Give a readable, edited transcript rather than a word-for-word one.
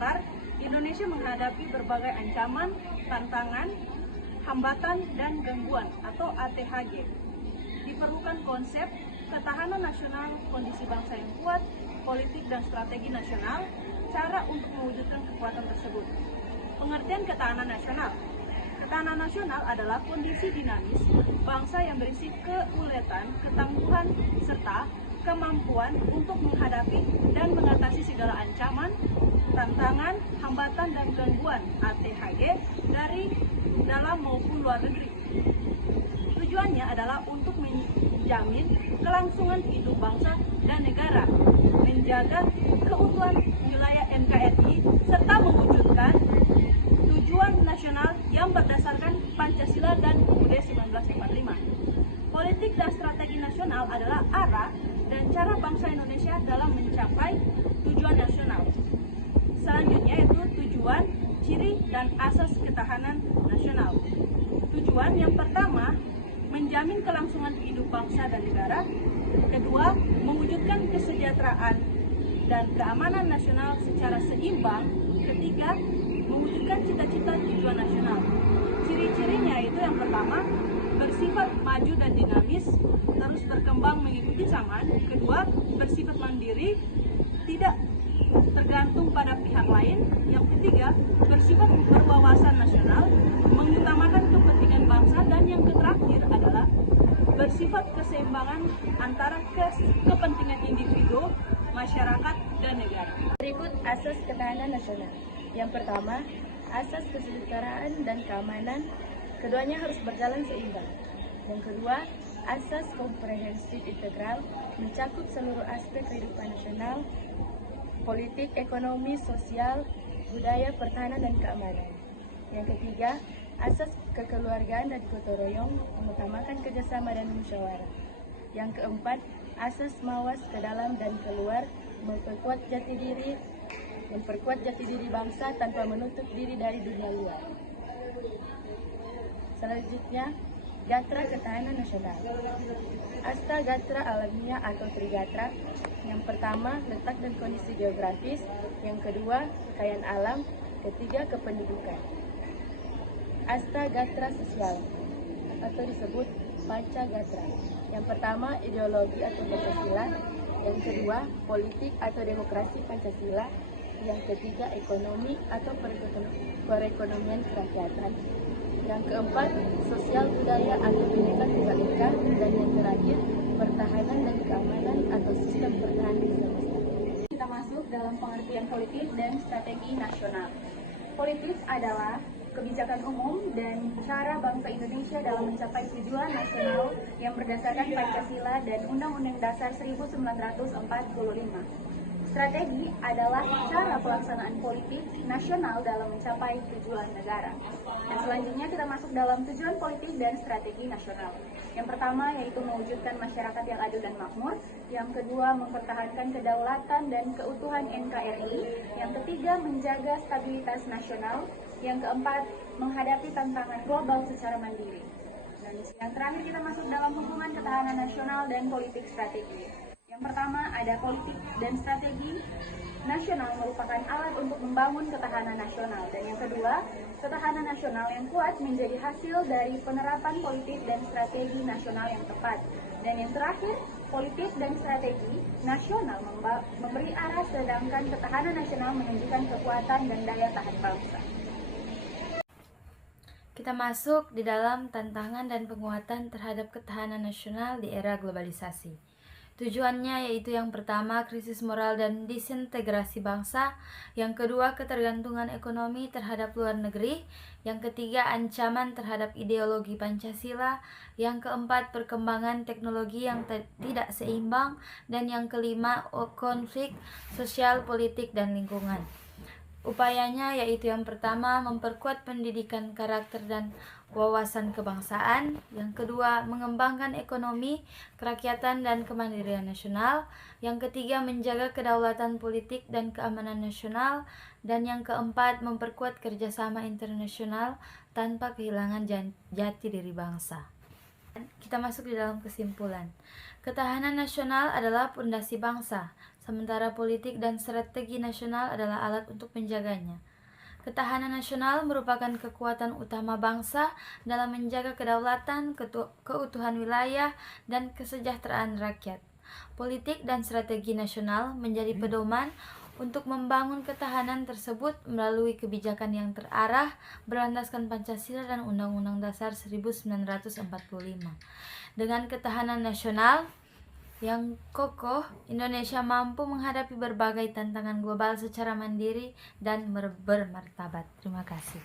membongkar, Indonesia menghadapi berbagai ancaman, tantangan, hambatan, dan gangguan atau ATHG. Diperlukan konsep ketahanan nasional, kondisi bangsa yang kuat, politik dan strategi nasional, cara untuk mewujudkan kekuatan tersebut. Pengertian ketahanan nasional. Ketahanan nasional adalah kondisi dinamis bangsa yang berisi keuletan, ketangguhan, serta kemampuan untuk menghadapi dan mengatasi segala ancaman, tantangan, hambatan, dan gangguan ATHG dari dalam maupun luar negeri. Tujuannya adalah untuk menjamin kelangsungan hidup bangsa dan negara, menjaga keutuhan wilayah NKRI, serta mewujudkan tujuan nasional yang berdasarkan Pancasila dan UUD 1945. Politik dan strategi nasional adalah arah dan cara bangsa Indonesia dalam mencapai tujuan nasional. Selanjutnya yaitu tujuan, ciri, dan asas ketahanan nasional. Tujuan yang pertama, menjamin kelangsungan hidup bangsa dan negara. Kedua, mewujudkan kesejahteraan dan keamanan nasional secara seimbang. Ketiga, mewujudkan cita-cita tujuan nasional. Ciri-cirinya itu yang pertama, bersifat maju dan dinamis, terus berkembang mengikuti zaman. Kedua, bersifat mandiri, tidak tergantung pada pihak lain. Yang ketiga, bersifat berwawasan nasional, mengutamakan kepentingan bangsa. Dan yang terakhir adalah bersifat keseimbangan antara kepentingan individu, masyarakat, dan negara. Berikut asas ketahanan nasional. Yang pertama, asas kesejahteraan dan keamanan. Keduanya harus berjalan seimbang. Yang kedua, asas komprehensif integral, mencakup seluruh aspek kehidupan nasional, politik, ekonomi, sosial, budaya, pertahanan, dan keamanan. Yang ketiga, asas kekeluargaan dan gotong royong, mengutamakan kerjasama dan musyawarah. Yang keempat, asas mawas ke dalam dan keluar, memperkuat jati diri bangsa tanpa menutup diri dari dunia luar. Selanjutnya, Gatra Ketahanan Nasional. Asta Gatra alamiah atau Trigatra. Yang pertama, letak dan kondisi geografis. Yang kedua, kekayaan alam. Ketiga, kependudukan. Asta Gatra Sosial atau disebut Panca Gatra. Yang pertama, ideologi atau Pancasila. Yang kedua, politik atau demokrasi Pancasila. Yang ketiga, ekonomi atau perekonomian kerakyatan. Yang keempat, sosial budaya atau Bhinneka Tunggal Ika. Dan yang terakhir, pertahanan dan keamanan atau sistem pertahanan semesta. Kita masuk dalam pengertian politik dan strategi nasional. Politik adalah kebijakan umum dan cara bangsa Indonesia dalam mencapai tujuan nasional yang berdasarkan Pancasila dan Undang-Undang Dasar 1945. Strategi adalah cara pelaksanaan politik nasional dalam mencapai tujuan negara. Dan selanjutnya kita masuk dalam tujuan politik dan strategi nasional. Yang pertama yaitu mewujudkan masyarakat yang adil dan makmur. Yang kedua, mempertahankan kedaulatan dan keutuhan NKRI. Yang ketiga, menjaga stabilitas nasional. Yang keempat, menghadapi tantangan global secara mandiri. Dan yang terakhir kita masuk dalam hubungan ketahanan nasional dan politik strategi. Yang pertama, ada politik dan strategi nasional merupakan alat untuk membangun ketahanan nasional. Dan yang kedua, ketahanan nasional yang kuat menjadi hasil dari penerapan politik dan strategi nasional yang tepat. Dan yang terakhir, politik dan strategi nasional memberi arah, sedangkan ketahanan nasional menunjukkan kekuatan dan daya tahan bangsa. Kita masuk di dalam tantangan dan penguatan terhadap ketahanan nasional di era globalisasi. Tujuannya yaitu yang pertama, krisis moral dan disintegrasi bangsa. Yang kedua, ketergantungan ekonomi terhadap luar negeri. Yang ketiga, ancaman terhadap ideologi Pancasila. Yang keempat, perkembangan teknologi yang tidak seimbang. Dan yang kelima, konflik sosial, politik, dan lingkungan. Upayanya yaitu yang pertama, memperkuat pendidikan karakter dan wawasan kebangsaan. Yang kedua, mengembangkan ekonomi, kerakyatan, dan kemandirian nasional. Yang ketiga, menjaga kedaulatan politik dan keamanan nasional. Dan yang keempat, memperkuat kerjasama internasional tanpa kehilangan jati diri bangsa. Kita masuk di dalam kesimpulan. Ketahanan nasional adalah pondasi bangsa. sementara politik dan strategi nasional adalah alat untuk menjaganya. Ketahanan nasional merupakan kekuatan utama bangsa dalam menjaga kedaulatan, keutuhan wilayah, dan kesejahteraan rakyat. Politik dan strategi nasional menjadi pedoman untuk membangun ketahanan tersebut melalui kebijakan yang terarah, berlandaskan Pancasila dan Undang-Undang Dasar 1945. Dengan ketahanan nasional yang kokoh, Indonesia mampu menghadapi berbagai tantangan global secara mandiri dan bermartabat. Terima kasih.